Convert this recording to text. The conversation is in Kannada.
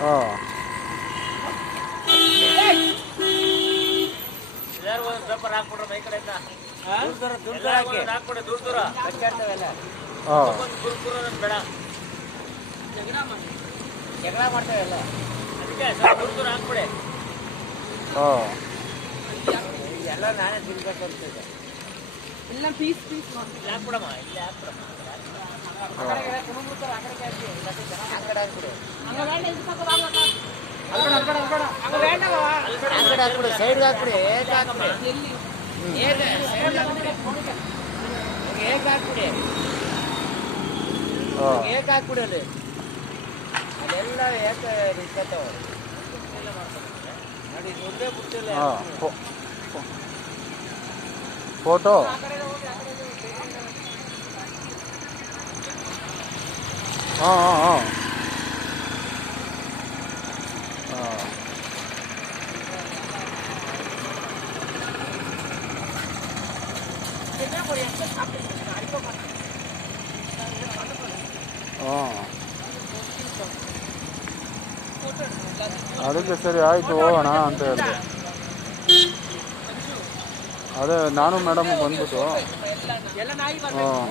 ಹಾಂ ಪೇಪರ್ ಹಾಕ್ಬಿಡ್ರ ಮೈ ಕಡೆಯಿಂದ ಹಾಕ್ಬಿಡಿ ದೂರ ದೂರ ಕಚ್ಚಾಡ್ತವೆಲ್ಲ ಬೇಡ ಜಗಳ ಮಾಡ್ತೇವೆಲ್ಲ ಅದಕ್ಕೆ ದೂರ ದೂರ ಹಾಕ್ಬಿಡಿ. ಎಲ್ಲ ನಾನೇ ತಿನ್ಬೇಕು ಅಂತಿದ್ದೆ. ಎಲ್ಲ ಪೀಸ್ ಪೀಸ್ ಹಾಕ್ಬಿಡಮ್ಮ ಇಲ್ಲಿ ಹಾಕ್ಬಿಡಮ್ಮ. ಅಂಗಡಿ ಹಾಕ್ಬಿಡು ಅಂಗಡಿ ಹಾಕ್ಬಿಡು ಸೈಡ್ಗೆ ಹಾಕ್ಬಿಡಿ ಏಕ ಹಾಕ್ಬಿಡಿ ಏಕ ಹಾಕ್ಬಿಡಿ ಏಕ ಹಾಕ್ಬಿಡಿ ಅಲ್ಲಿ ಅಲ್ಲೆಲ್ಲ ಏಕ ನಿಂತ್ಕೊತಾವ ನೋಡಿ ಒಂದೇ ಬಿಡ್ತಿಲ್ಲ. ಫೋಟೋ ಹಾಂ ಹಾಂ ಹಾಂ ಹಾಂ ಅದಕ್ಕೆ ಸರಿ ಆಯಿತು ಹೋಗೋಣ ಅಂತ ಹೇಳಿದೆ. ಅದೇ ನಾನು ಮೇಡಮ್ ಬಂದ್ಬಿಟ್ಟು ಹಾಂ